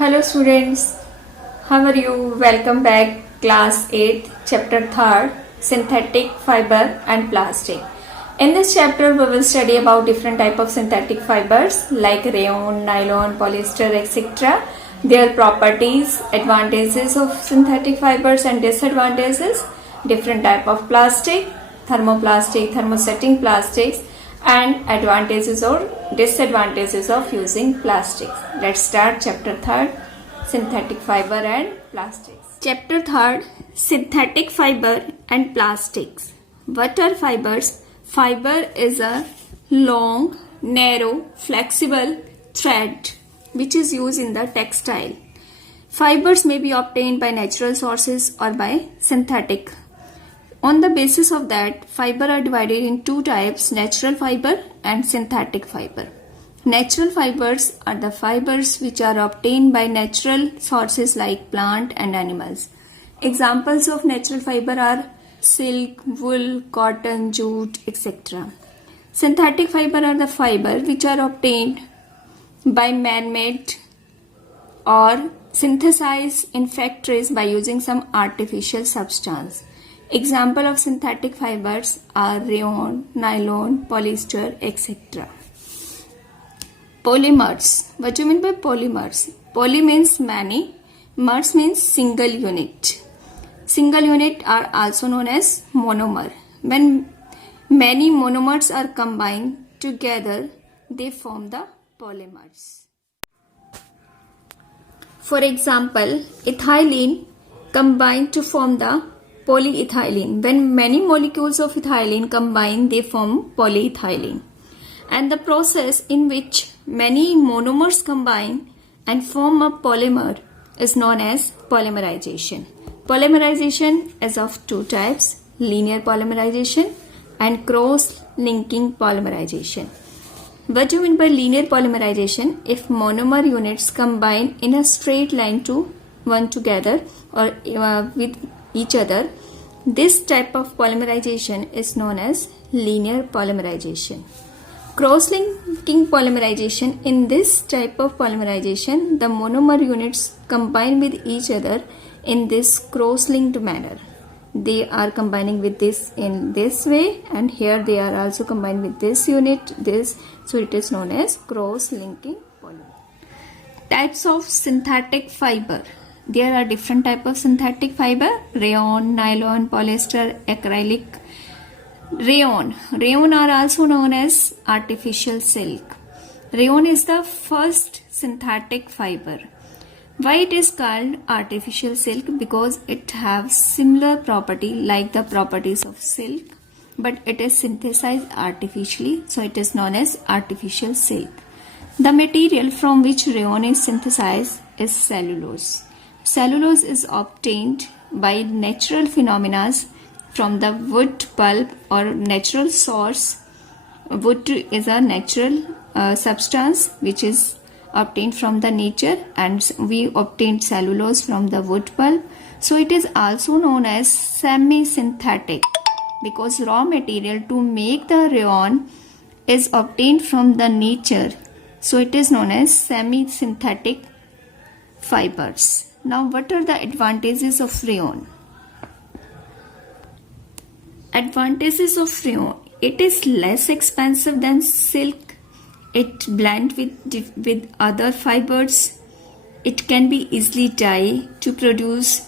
Hello students, how are you? Welcome back class 8 chapter 3rd synthetic fiber and plastic. In this chapter we will study about different type of synthetic fibers like rayon, nylon, polyester etc. Their properties, advantages of synthetic fibers and disadvantages, different type of plastic, thermoplastic, thermosetting plastics and advantages or disadvantages of using plastics. Let's start chapter 3rd synthetic fiber and plastics. Chapter 3rd synthetic fiber and plastics. What are fibers? Fiber is a long, narrow, flexible thread which is used in the textile. Fibers may be obtained by natural sources or by synthetic. On the basis of that, fiber are divided in two types, natural fiber and synthetic fiber. Natural fibers are the fibers which are obtained by natural sources like plant and animals. Examples of natural fiber are silk, wool, cotton, jute, etc. Synthetic fiber are the fiber which are obtained by man-made or synthesized in factories by using some artificial substance. Example of synthetic fibers are rayon, nylon, polyester, etc. Polymers. What do you mean by polymers? Poly means many, mers means single unit. Single unit are also known as monomer. When many monomers are combined together, they form the polymers. For example, ethylene combined to form the polyethylene. When many molecules of ethylene combine, they form polyethylene. And the process in which many monomers combine and form a polymer is known as polymerization. Polymerization is of two types, linear polymerization and cross-linking polymerization. What do you mean by linear polymerization? If monomer units combine in a straight line to one together or with each other, this type of polymerization is known as linear polymerization. Cross-linking polymerization. In this type of polymerization, the monomer units combine with each other in this cross-linked manner. They are combining with this in this way, and here they are also combined with this unit, this, so it is known as cross-linking polymer. Types of synthetic fiber. There are different types of synthetic fiber: rayon, nylon, polyester, acrylic. Rayon are also known as artificial silk. Rayon is the first synthetic fiber. Why it is called artificial silk? Because it has similar property like the properties of silk, but it is synthesized artificially, so it is known as artificial silk. The material from which rayon is synthesized is cellulose. Cellulose is obtained by natural phenomena from the wood pulp or natural source. Wood is a natural substance which is obtained from the nature, and we obtained cellulose from the wood pulp. So it is also known as semi-synthetic because raw material to make the rayon is obtained from the nature. So it is known as semi-synthetic fibers. Now, what are the advantages of rayon? Advantages of rayon: it is less expensive than silk. It blends with other fibers. It can be easily dyed to produce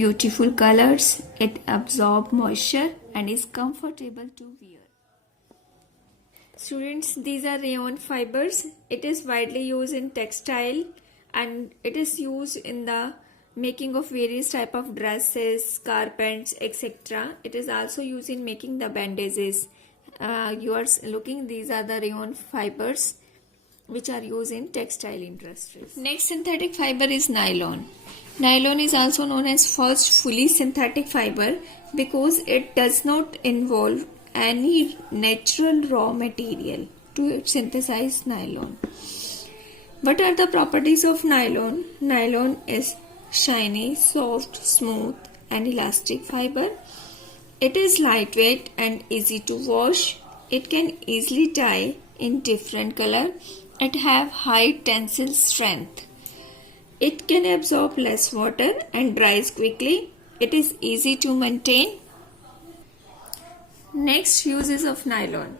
beautiful colors. It absorbs moisture and is comfortable to wear. Students, these are rayon fibers. It is widely used in textile and it is used in the making of various type of dresses, carpets, etc. It is also used in making the bandages. You are looking, these are the rayon fibers which are used in textile industries. Next synthetic fiber is nylon. Nylon is also known as first fully synthetic fiber because it does not involve any natural raw material to synthesize nylon. What are the properties of nylon? Nylon is shiny, soft, smooth and elastic fiber. It is lightweight and easy to wash. It can easily dye in different color. It have high tensile strength. It can absorb less water and dries quickly. It is easy to maintain. Next, uses of nylon.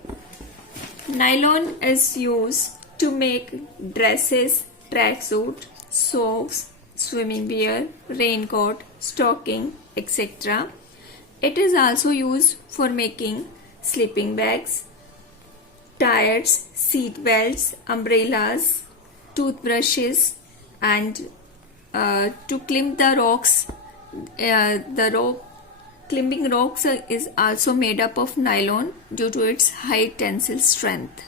Nylon is used to make dresses, tracksuit, socks, swimming wear, raincoat, stocking, etc. It is also used for making sleeping bags, tires, seat belts, umbrellas, toothbrushes, and to climb the rocks. Climbing rocks is also made up of nylon due to its high tensile strength.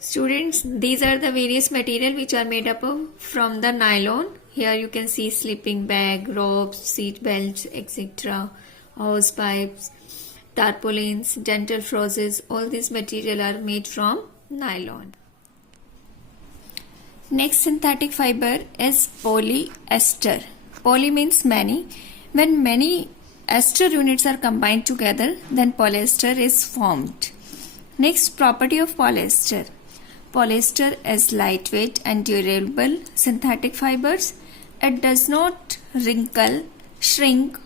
Students, these are the various material which are made up of from the nylon. Here you can see sleeping bag, ropes, seat belts, etc., hose pipes, tarpaulins, dental flosses. All these material are made from nylon. Next synthetic fiber is polyester. Poly means many. When many ester units are combined together, then polyester is formed. Next, property of polyester. Polyester is lightweight and durable synthetic fibers. It does not wrinkle, shrink.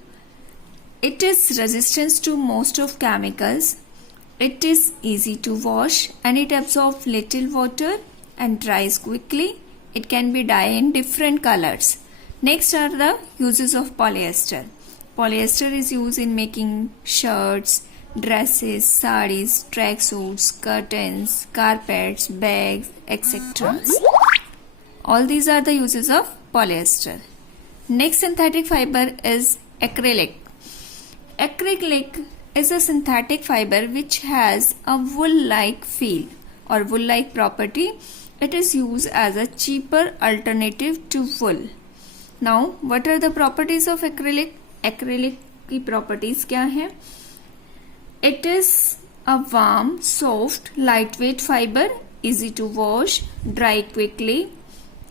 It is resistant to most of chemicals. It is easy to wash and it absorbs little water and dries quickly. It can be dyed in different colors. Next are the uses of polyester. Polyester is used in making shirts, dresses, sarees, tracksuits, curtains, carpets, bags, etc. All these are the uses of polyester. Next synthetic fiber is acrylic. Acrylic is a synthetic fiber which has a wool-like feel or wool-like property. It is used as a cheaper alternative to wool. Now, what are the properties of acrylic? Acrylic की properties क्या हैं? It is a warm, soft, lightweight fiber, easy to wash, dry quickly.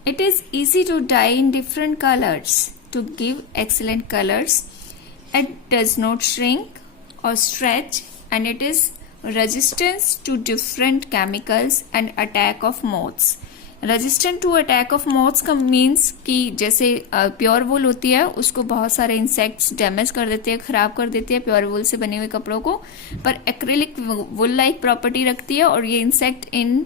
It is easy to dye in different colors to give excellent colors. It does not shrink or stretch and it is resistant to different chemicals and attack of moths. Resistant to attack of moths का means कि जैसे pure वूल होती है उसको बहुत सारे insects damage कर देते हैं, खराब कर देते हैं प्योर वूल से बने हुए कपड़ों को, पर एक्रेलिक वुल लाइक प्रॉपर्टी रखती है और ये इंसेक्ट इन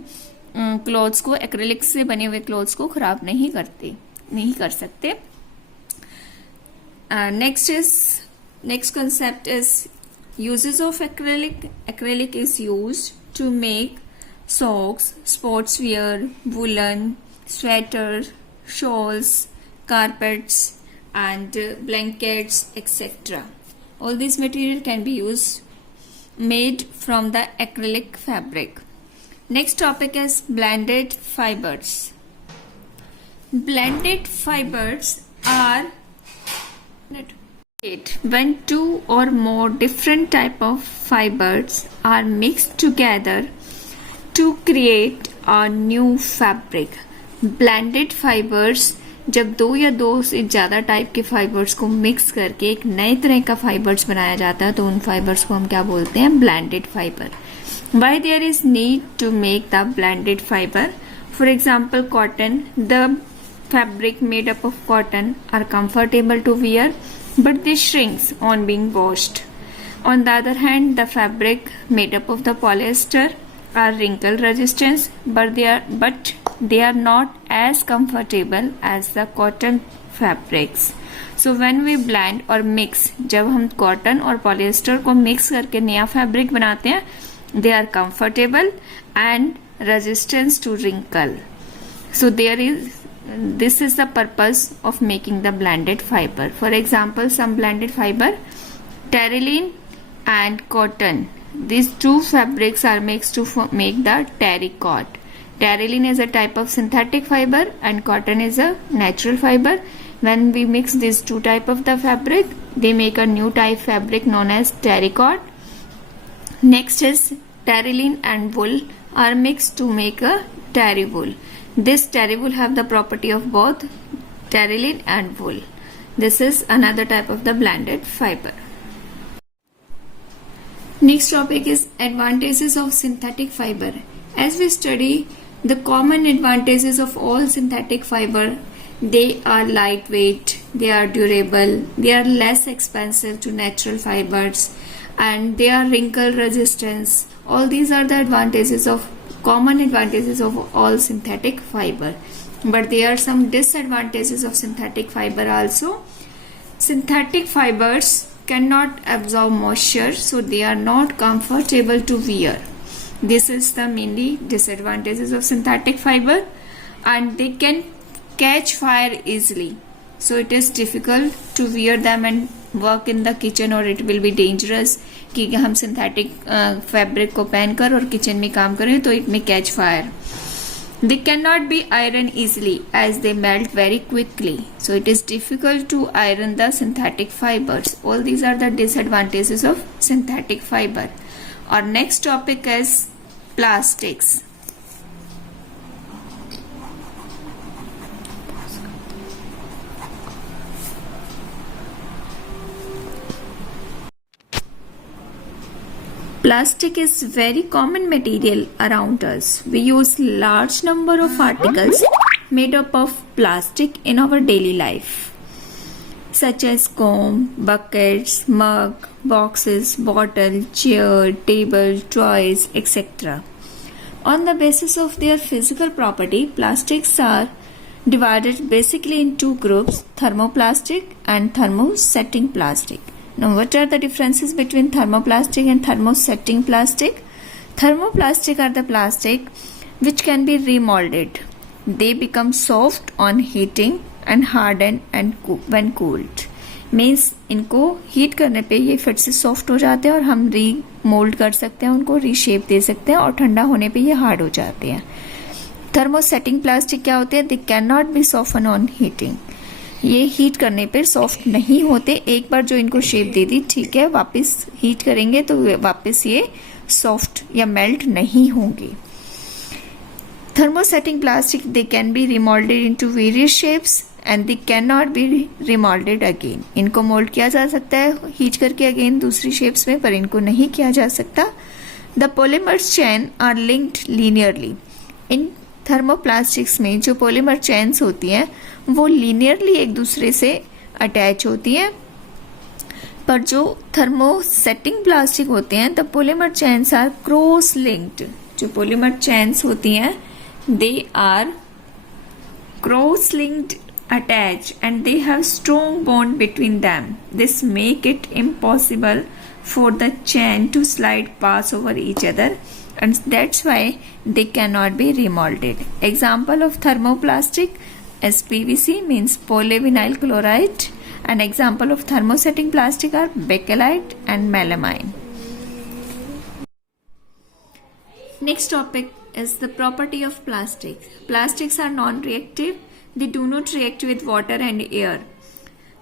क्लोथ्स को, एक्रेलिक से बने हुए क्लोथ्स को खराब नहीं कर सकते. Next concept is uses of acrylic. Acrylic is used to make socks, sportswear, woolen, sweaters, shawls, carpets and blankets, etc. All these material can be made from the acrylic fabric. Next topic is blended fibers. Blended fibers are when two or more different type of fibers are mixed together to create a new fabric. Blended fibers जब दो या दो से ज़्यादा type के fibres को mix करके एक नए तरह का फाइबर्स बनाया जाता है तो उन फाइबर्स को हम क्या बोलते हैं? Blended fibre. Why there is need to make the blended fiber? For example, cotton. The fabric made up of cotton are comfortable to wear, but they shrinks on being washed. On the other hand, the fabric made up of the polyester are wrinkle resistant, but they are not as comfortable as the cotton fabrics. So when we blend or mix, जब हम cotton और polyester को mix करके नया fabric बनाते हैं, they are comfortable and resistant to wrinkle. So this is the purpose of making the blended fiber. For example, some blended fiber, terylene and cotton. These two fabrics are mixed to make the terrycot. Terylene is a type of synthetic fiber and cotton is a natural fiber. When we mix these two type of the fabric, they make a new type fabric known as terrycot. Next is terylene and wool are mixed to make a terry wool. This terry wool have the property of both terylene and wool. This is another type of the blended fiber. Next topic is advantages of synthetic fiber. As we study The common advantages of all synthetic fiber: they are lightweight, they are durable, they are less expensive to natural fibers, and they are wrinkle resistance. All these are the common advantages of all synthetic fiber. But there are some disadvantages of synthetic fiber also. Synthetic fibers cannot absorb moisture, so they are not comfortable to wear. This is the mainly disadvantages of synthetic fiber. And they can catch fire easily, so it is difficult to wear them and work in the kitchen, or it will be dangerous कि हम synthetic fabric को पहनकर और kitchen में काम करें तो it may catch fire. They cannot be ironed easily as they melt very quickly, so it is difficult to iron the synthetic fibers. All these are the disadvantages of synthetic fiber. Our next topic is plastics. Plastic is very common material around us. We use large number of articles made up of plastic in our daily life, such as comb, buckets, mug, boxes, bottle, chair, table, toys, etc. On the basis of their physical property, plastics are divided basically in two groups: thermoplastic and thermosetting plastic. Now, what are the differences between thermoplastic and thermosetting plastic? Thermoplastic are the plastic which can be remolded. They become soft on heating and harden and when cooled. Means इनको heat करने पे ये फिर से soft हो जाते हैं और हम रीमोल्ड कर सकते हैं, उनको रीशेप दे सकते हैं, और ठंडा होने पे ये हार्ड हो जाते हैं. थर्मोसेटिंग प्लास्टिक क्या होते हैं? They can not be soften on heating. ये हीट करने पर सॉफ्ट नहीं होते. एक बार जो इनको शेप दे दी, ठीक है, वापस हीट करेंगे तो वापस ये सॉफ्ट या मेल्ट नहीं होंगे. Thermosetting plastic, they can be remolded into various shapes and they cannot be remolded again. इनको मोल्ड किया जा सकता है हीट करके अगेन दूसरी शेप्स में, पर इनको नहीं किया जा सकता. The polymers chain are linked linearly. In thermoplastics में जो पॉलीमर चेन्स होती हैं वो लीनियरली एक दूसरे से अटैच होती हैं, पर जो थर्मोसेटिंग प्लास्टिक होते हैं the polymer chains are cross linked. जो पॉलीमर चेन्स होती हैं they are cross linked attached and they have strong bond between them. This make it impossible for the chain to slide pass over each other, and that's why they cannot be remolded. Example of thermoplastic is PVC, means polyvinyl chloride, and example of thermosetting plastic are bakelite and melamine. Next topic is the property of plastic. Plastics are non-reactive. They do not react with water and air,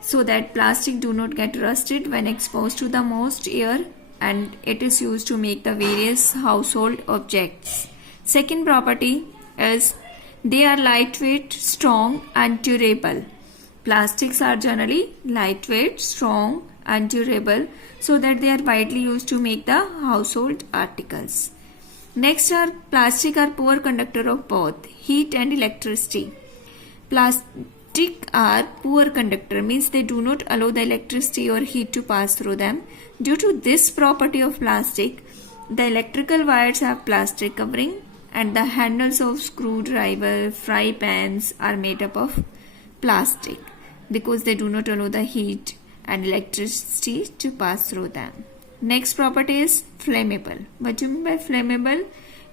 so that plastic do not get rusted when exposed to the moist air, and it is used to make the various household objects. Second property is they are lightweight, strong and durable. Plastics are generally lightweight, strong and durable, so that they are widely used to make the household articles. Next are plastic are poor conductor of both heat and electricity. Plastic are poor conductor, means they do not allow the electricity or heat to pass through them. Due to this property of plastic, the electrical wires have plastic covering, and the handles of screwdriver, fry pans are made up of plastic because they do not allow the heat and electricity to pass through them. Next property is flammable. What do you mean by flammable?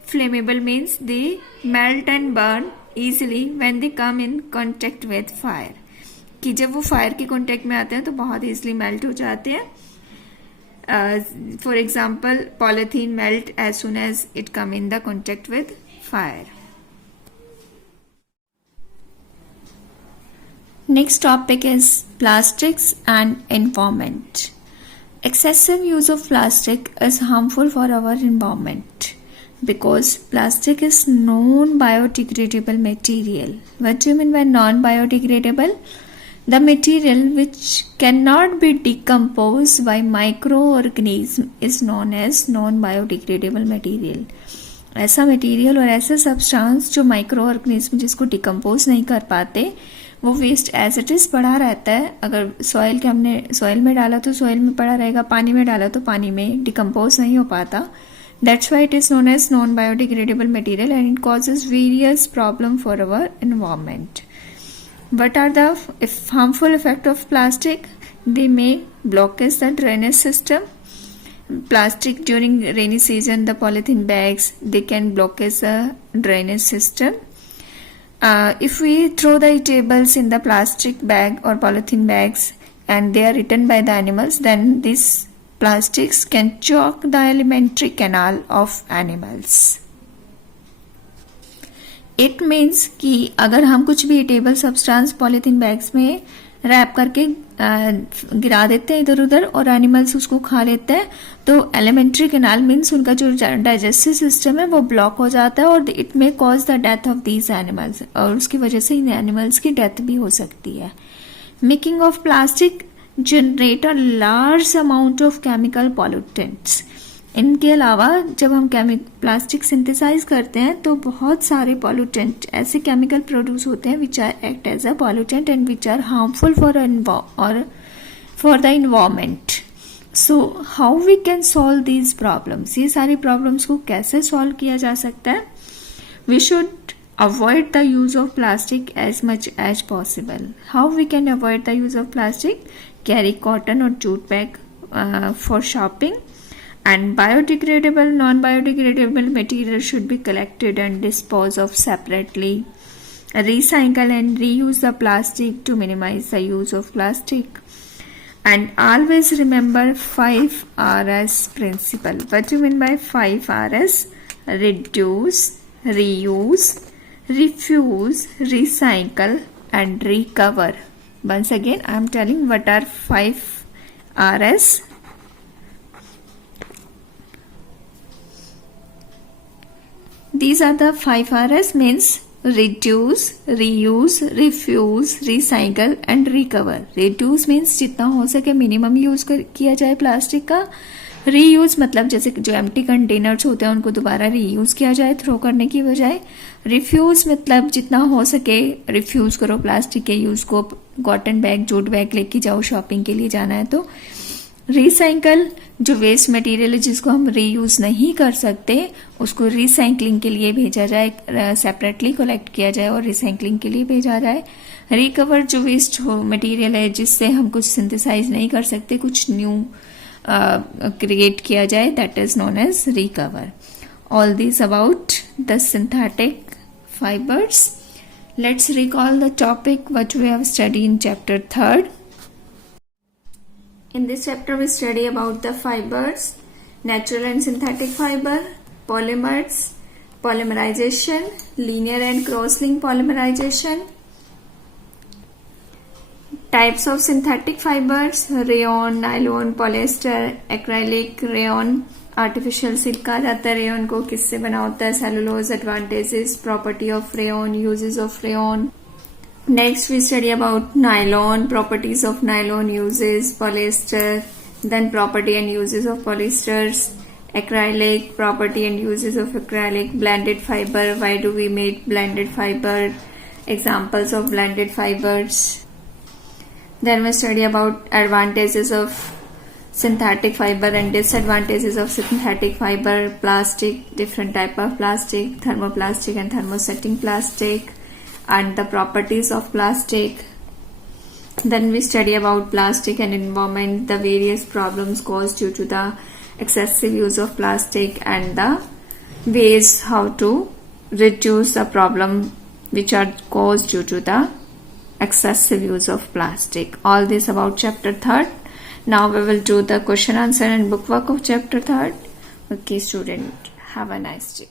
Flammable means they melt and burn easily when they come in contact with fire. कि जब वो fire के contact में आते हैं तो बहुत easily melt हो जाते हैं. For example, polythene melt as soon as it come in the contact with fire. Next topic is plastics and environment. Excessive use of plastic is harmful for our environment because plastic is non-biodegradable material. What do you mean by non-biodegradable? The material which cannot be decomposed by microorganisms is known as non-biodegradable material. ऐसा material और ऐसा substance जो micro organism जिसको decompose नहीं कर पाते, वो waste as it is पड़ा रहता है. अगर सॉइल के हमने सॉइल में डाला तो सॉइल में पड़ा रहेगा, पानी में डाला तो पानी में, डिकम्पोज नहीं हो पाता. That's why it is known as non-biodegradable material and it causes various problems for our environment. What are the harmful effects of plastic? They may blockage the drainage system. Plastic during rainy season, the polythene bags, they can blockage the drainage system. If we throw the eatables in the plastic bag or polythene bags and they are eaten by the animals, then this plastics can choke the alimentary canal of animals. It means कि अगर हम कुछ भी eatable substance polythene bags में rap करके गिरा देते हैं इधर उधर और एनिमल्स उसको खा लेते हैं, तो एलिमेंट्री कैनाल मीन्स उनका जो डाइजेस्टिव सिस्टम है वो ब्लॉक हो जाता है और it may cause the death of these animals, और उसकी वजह से इन एनिमल्स की डेथ भी हो सकती है. Making of plastic generate a large amount of chemical pollutants. इनके अलावा जब हम प्लास्टिक सिंथेसाइज करते हैं तो बहुत सारे पॉल्यूटेंट ऐसे केमिकल प्रोड्यूस होते हैं which are act as a pollutant and which are harmful for the environment. So how we can solve these problems? ये सारी प्रॉब्लम्स को कैसे सॉल्व किया जा सकता है? We should avoid the use of plastic as much as possible. How we can avoid the use of plastic? Carry cotton or jute bag for shopping, and biodegradable, non-biodegradable material should be collected and disposed of separately. Recycle and reuse the plastic to minimize the use of plastic. And always remember 5 Rs principle. What do you mean by 5 Rs? Reduce, reuse, refuse, recycle and recover. Once again I am telling what are 5 Rs. These are the 5 Rs means reduce, reuse, refuse, recycle and recover. Reduce means जितना हो सके minimum use किया जाए plastic का. Reuse मतलब जैसे जो empty containers होते हैं उनको दोबारा रीयूज किया जाए थ्रो करने की बजाय. रिफ्यूज मतलब जितना हो सके रिफ्यूज करो प्लास्टिक के यूज को. कॉटन बैग, जूट बैग लेके जाओ शॉपिंग के लिए जाना है तो. रिसाइकल जो वेस्ट मटेरियल है जिसको हम रीयूज नहीं कर सकते उसको रिसाइकलिंग के लिए भेजा जाए, सेपरेटली कलेक्ट किया जाए और रिसाइकलिंग के लिए भेजा जाए. रिकवर जो वेस्ट मटेरियल है जिससे हम कुछ सिंथेसाइज नहीं कर सकते, कुछ न्यू क्रिएट किया जाए, that is known as recover. All this about the synthetic fibers. Let's recall the topic what we have studied in chapter 3rd. In this chapter we study about the fibers, natural and synthetic fiber, polymers, polymerization, linear and cross-link polymerization, types of synthetic fibers, rayon, nylon, polyester, acrylic, rayon, artificial silk कहा जाता है rayon को. किससे बना होता है? Cellulose. Advantages, property of rayon, uses of rayon. Next we study about nylon, properties of nylon, uses, polyester, then property and uses of polyesters, acrylic, property and uses of acrylic, blended fiber, why do we make blended fiber, examples of blended fibers. Then we study about advantages of synthetic fiber and disadvantages of synthetic fiber, plastic, different type of plastic, thermoplastic and thermosetting plastic, and the properties of plastic. Then we study about plastic and environment, the various problems caused due to the excessive use of plastic and the ways how to reduce the problem which are caused due to the excessive use of plastic. All this about chapter 3rd. Now we will do the question answer and book work of chapter 3rd. Okay student, have a nice day.